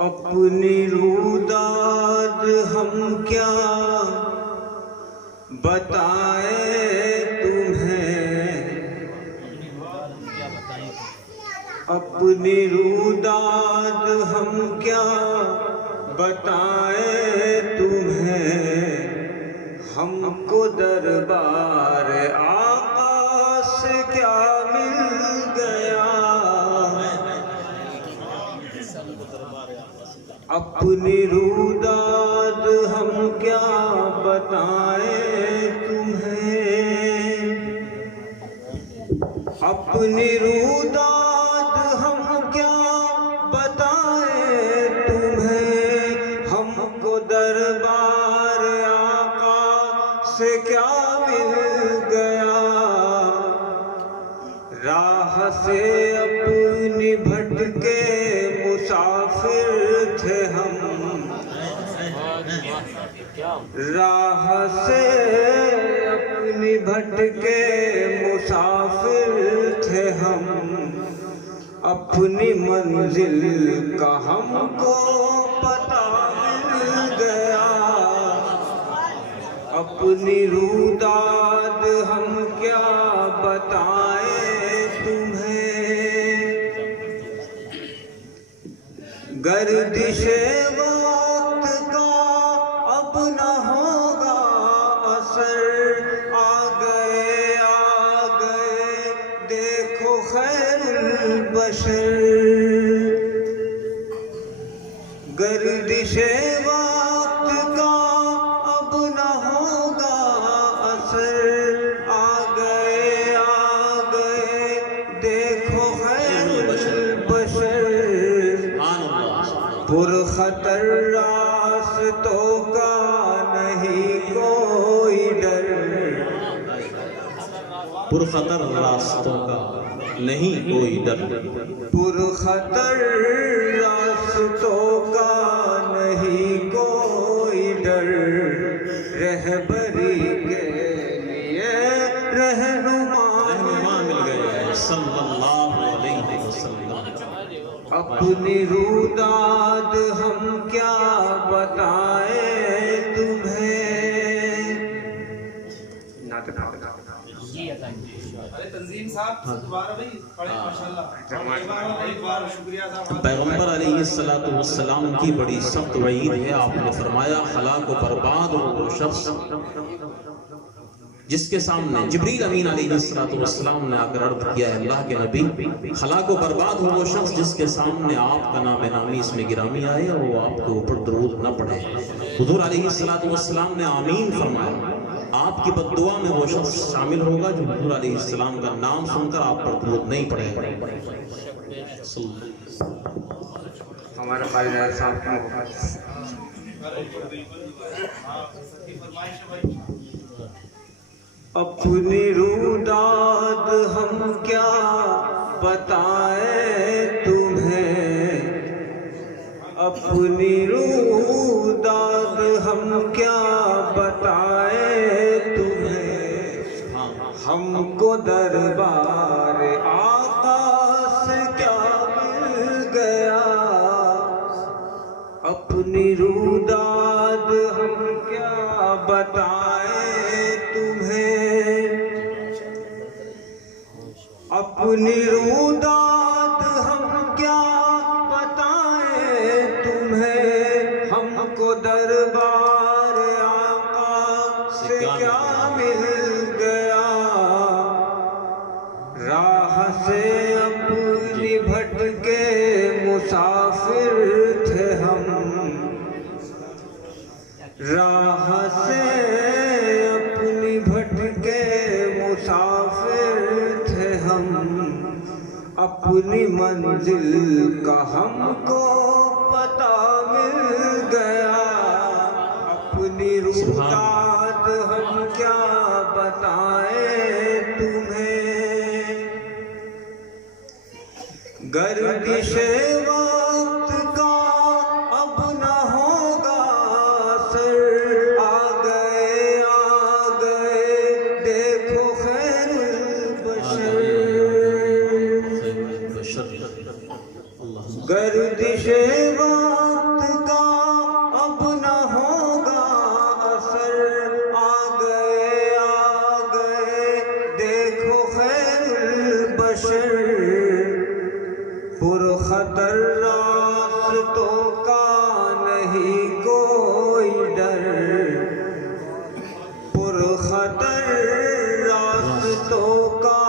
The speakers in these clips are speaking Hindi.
अपनी रूदाद हम क्या बताए तुम्हें, अपनी रूदाद हम क्या बताए तुम्हें। हमको दरबार आका से क्या मिल गया, अपनी रूदाद हम क्या बताएं तुम्हें। अपनी रूदाद हम क्या बताएं तुम्हें। हमको दरबार आका से क्या मिल गया। राह से अपनी भटके मुसाफिर थे हम, राह से अपनी भटके मुसाफिर थे हम। अपनी मंजिल का हमको पता मिल गया। अपनी रूदाद हम क्या बताएं तुम्हें। गर्दिशे वक्त का अब न होगा असर। आ गए देखो खैरुल बशर। गर्दिशे वक्त का अब न होगा असर। आ गए देखो खैरुल बशर। पुरखतर रास्तों का नहीं कोई डर, पुरखतर रास्तों का नहीं कोई डर। पुरखतर रास्तों का नहीं कोई डर। रहबरी के लिए रहनुमा मिल गए सल्लल्लाहु अलैहि वसल्लम। अपनी रूदाद हम क्या बताएं तुम्हें। पैगंबर अलैहिस्सलातु वस्सलाम की बड़ी सख्त वईद है। आपने फरमाया हलाक व बर्बाद हो वो शख्स जिसके सामने जिब्रील अमीन अलैहिस्सलातु वस्सलाम ने आकर अर्ज किया है अल्लाह के नबी, हलाक व बर्बाद हो वो शख्स जिसके सामने आपका नाम नामी इसमें गिरामी आए और वो आपके ऊपर दरूद न पढ़े। हुजूर अलैहिस्सलातु वस्सलाम ने आमीन फरमाया। आपकी बद्दुआ में वो शख्स शामिल होगा जो हुजूर अलैहिस्सलाम का नाम सुनकर आप पर दरूद नहीं पढ़ेगा। हमारा भाईजान साहब की मोहब्बत। अपनी रूदाद हम क्या बताएं तुम्हें। अपनी रूदाद हम क्या बताएं तुम्हें। हमको दरबार आका से क्या मिल गया। अपनी रूदाद हम क्या बताएं तुम्हें। अपनी रूदाद हम क्या बताएं तुम्हें। हमको दरबार आका से क्या मिल गया। राह से अपनी भटके मुसाफिर थे हम। राह से अपनी भटके मुसाफिर थे हम। अपनी मंजिल का हमको पता मिल गया। अपनी रूदाद हम क्या बताएं तुम्हें। गर्दिशे वक्त का गर्दिशे वक्त का अब न होगा असर। आ गए देखो खैरुल बशर। पुरखतर रास्तों का नहीं कोई डर। पुरखतर रास्तों का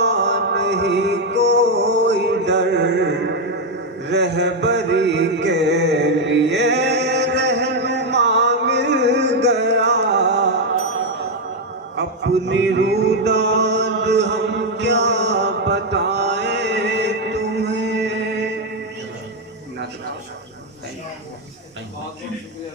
नहीं कोई डर। रहबरी के लिए रहनुमा मिल गया। अपनी रूदाद हम क्या बताएं तुम्हें।